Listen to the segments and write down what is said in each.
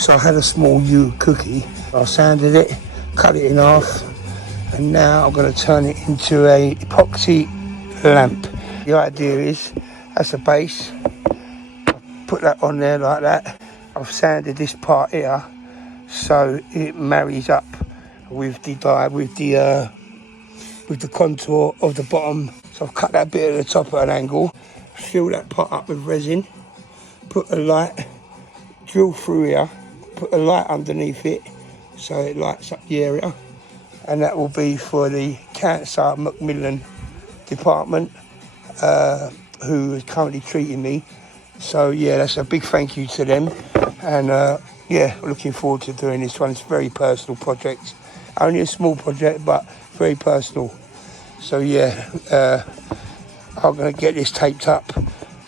So I had a small U cookie. I sanded it, cut it in half, and now I'm going to turn it into a epoxy lamp. The idea is, that's a base. Put that on there like that. I've sanded this part here so it marries up with the dye, with the contour of the bottom. So I've cut that bit at the top at an angle, fill that pot up with resin, put a light, drill through here, put a light underneath it so it lights up the area, and that will be for the cancer MacMillan department who is currently treating me. So yeah, that's a big thank you to them, and yeah, looking forward to doing this one. It's a very personal project, only a small project but very personal. So yeah, I'm going to get this taped up,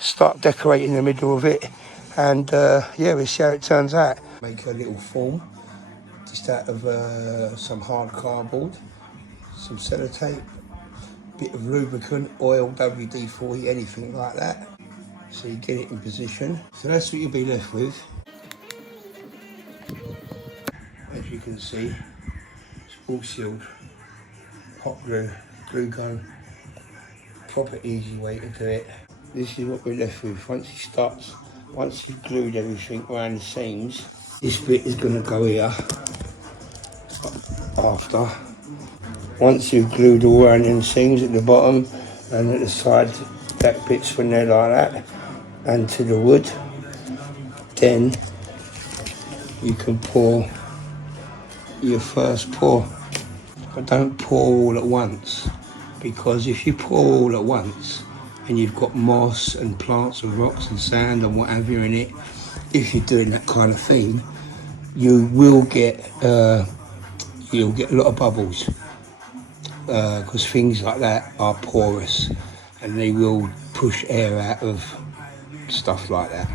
start decorating the middle of it, and yeah, we'll see how it turns out. Make a little form just out of some hard cardboard, some sellotape, bit of lubricant, oil, WD-40, anything like that. So you get it in position. So that's what you'll be left with. As you can see, it's all sealed. Hot glue, glue gun, proper easy way to do it. This is what we're left with. Once you've glued everything around the seams, this bit is going to go here after. Once you've glued all around the seams at the bottom and at the side, that bit's when they're like that, and to the wood, then you can pour your first pour. But don't pour all at once, because if you pour all at once and you've got moss and plants and rocks and sand and what have you in it, if you're doing that kind of thing, you will get you'll get a lot of bubbles, because things like that are porous and they will push air out of stuff like that.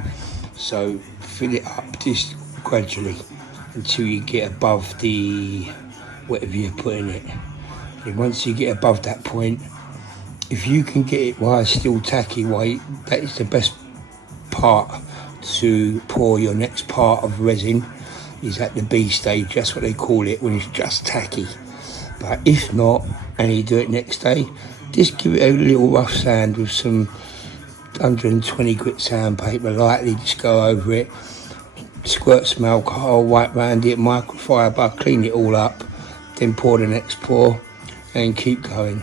So fill it up just gradually until you get above the whatever you put in it. And once you get above that point, if you can get it while it's still tacky white, that is the best part to pour your next part of resin, is at the B stage. That's what they call it, when it's just tacky. But if not, and you do it next day, just give it a little rough sand with some 120 grit sandpaper, lightly just go over it, squirt some alcohol, wipe round it, microfiber, clean it all up, then pour the next pour and keep going.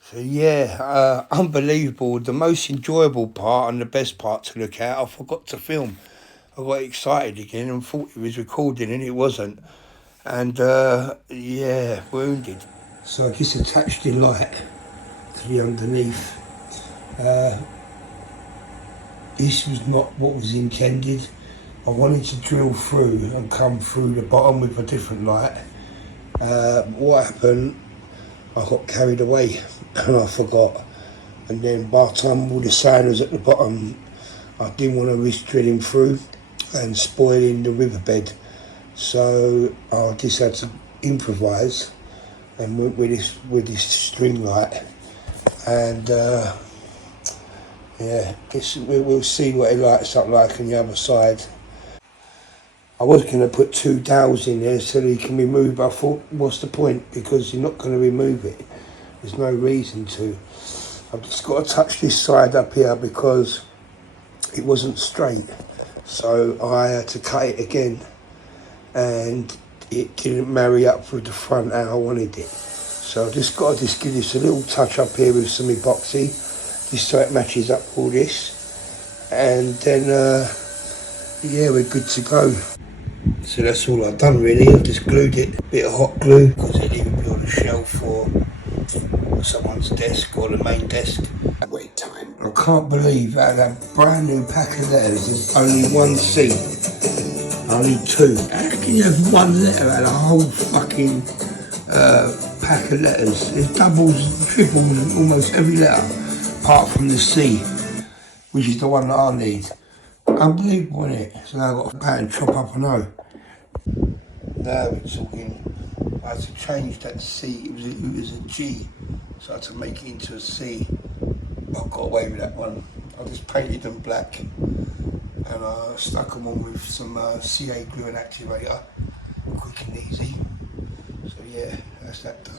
So yeah, unbelievable. The most enjoyable part and the best part to look at, I forgot to film. I got excited again and thought it was recording and it wasn't. And yeah, wounded. So I just attached the light to the underneath. This was not what was intended. I wanted to drill through and come through the bottom with a different light. What happened, I got carried away and I forgot. And then by the time all the sand was at the bottom, I didn't want to risk drilling through and spoiling the riverbed. So I just had to improvise and went with this string light. And yeah, we'll see what it lights up like on the other side. I was going to put 2 dowels in there so that it can be moved, but I thought, what's the point? Because you're not going to remove it. There's no reason to. I've just got to touch this side up here because it wasn't straight. So I had to cut it again and it didn't marry up with the front how I wanted it. So I've just got to give this a little touch up here with some epoxy, just so it matches up all this. And then, yeah, we're good to go. So that's all I've done really. I've just glued it, a bit of hot glue, because it didn't be on a shelf or someone's desk or the main desk. Wait time. I can't believe out of that brand new pack of letters, there's only one C. Only 2. How can you have one letter out of a whole fucking pack of letters? There's doubles, triples, almost every letter, apart from the C, which is the one that I need. Unbelievable, isn't it? So now I've got to go and chop up an O. Now we're talking. I had to change that C. It was a G, so I had to make it into a C. I got away with that one. I just painted them black and stuck them on with some CA glue and activator, quick and easy. So yeah, that's that done.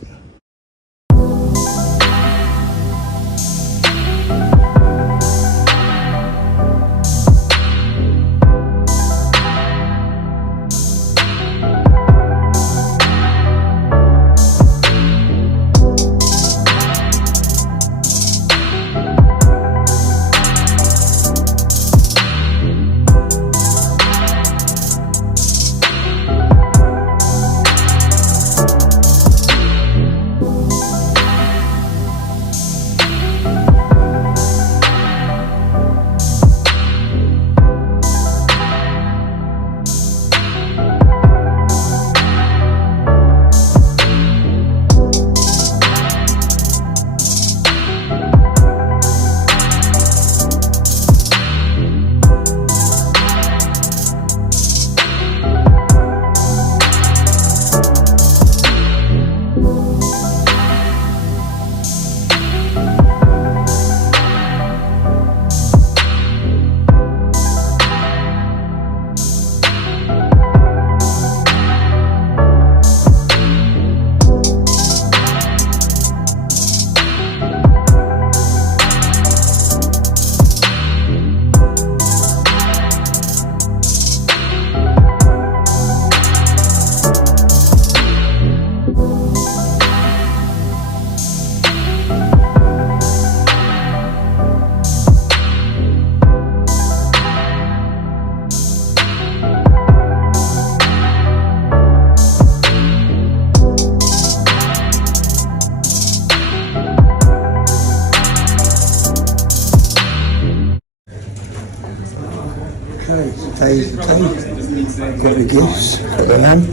Got the gifts, got the lamp.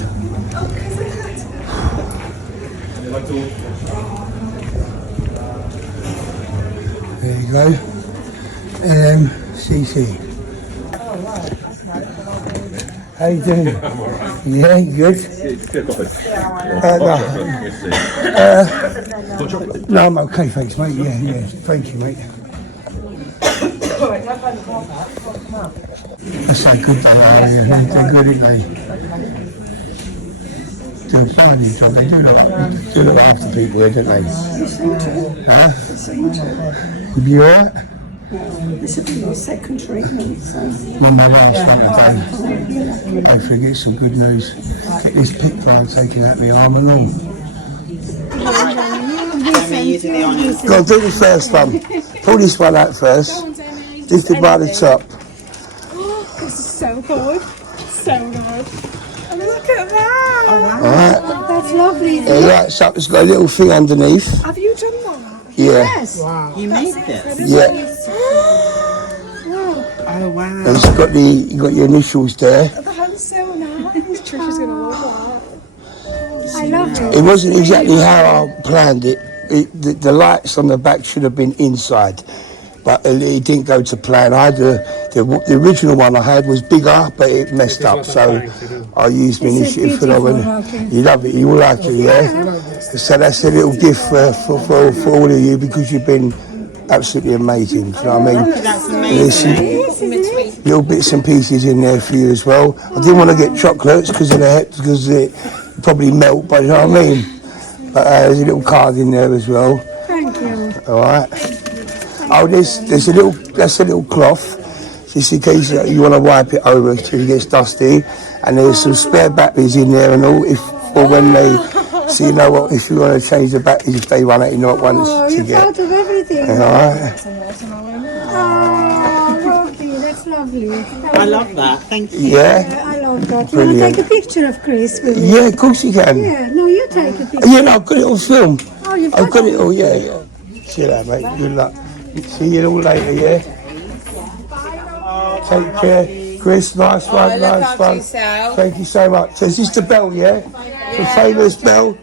There you go. LMCC. How you doing? Yeah, good. No, I'm okay, thanks, mate. Yeah, thank you, mate. That's so good they are, yeah. They're good, aren't they? Do a bloody job. They do look after people here, don't they? You seem to. Huh? You seem to. You alright? This will be your second treatment, so. On my last one today. Hopefully get some good news. Get this pit plant taken out of my arm and all. Go on, do the first one. Pull this one out first. Just about the top. This is so good. So good. And look at that. Oh, wow. Alright. That's lovely. Yeah, right, so it's got a little thing underneath. Have you done that? Yeah. Yes. Wow. You made this? Yeah. Oh, wow. And it's got you got your initials there. That's so nice. Trisha's going to love that. I love it. It wasn't exactly how I planned it. The lights on the back should have been inside, but it didn't go to plan. I had the original one I had was bigger, but it messed up. So I used my initiative for that one. You love it. You will like it, yeah. So that's a little gift for all of you because you've been absolutely amazing. Do you know what I mean? That's amazing. Little bits and pieces in there for you as well. I didn't want to get chocolates because it probably melt, but you know what I mean. But there's a little card in there as well. Thank you. All right. Oh, there's a little cloth, just in case you want to wipe it over till it gets dusty. And there's some spare batteries in there and all, so you know what, if you want to change the batteries if they run out, you know what ones to You're get. part of everything. All right. Oh, lovely. That's lovely. I love that. Thank you. Yeah. I love that. You Brilliant. want to take a picture of Chris with me? Yeah, of course you can. Yeah. No, you take a picture. Yeah, no, I've got it on film. Oh, you've I've got it all. Yeah. See you later, mate. Good luck. See you all later. Yeah. Take care, Chris. Nice one. Nice one. Thank you so much. So is this the bell? Yeah. The famous bell.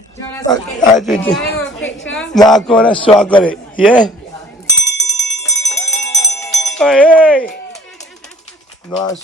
No, go on. That's all. I got it. Yeah. Hey. Nice.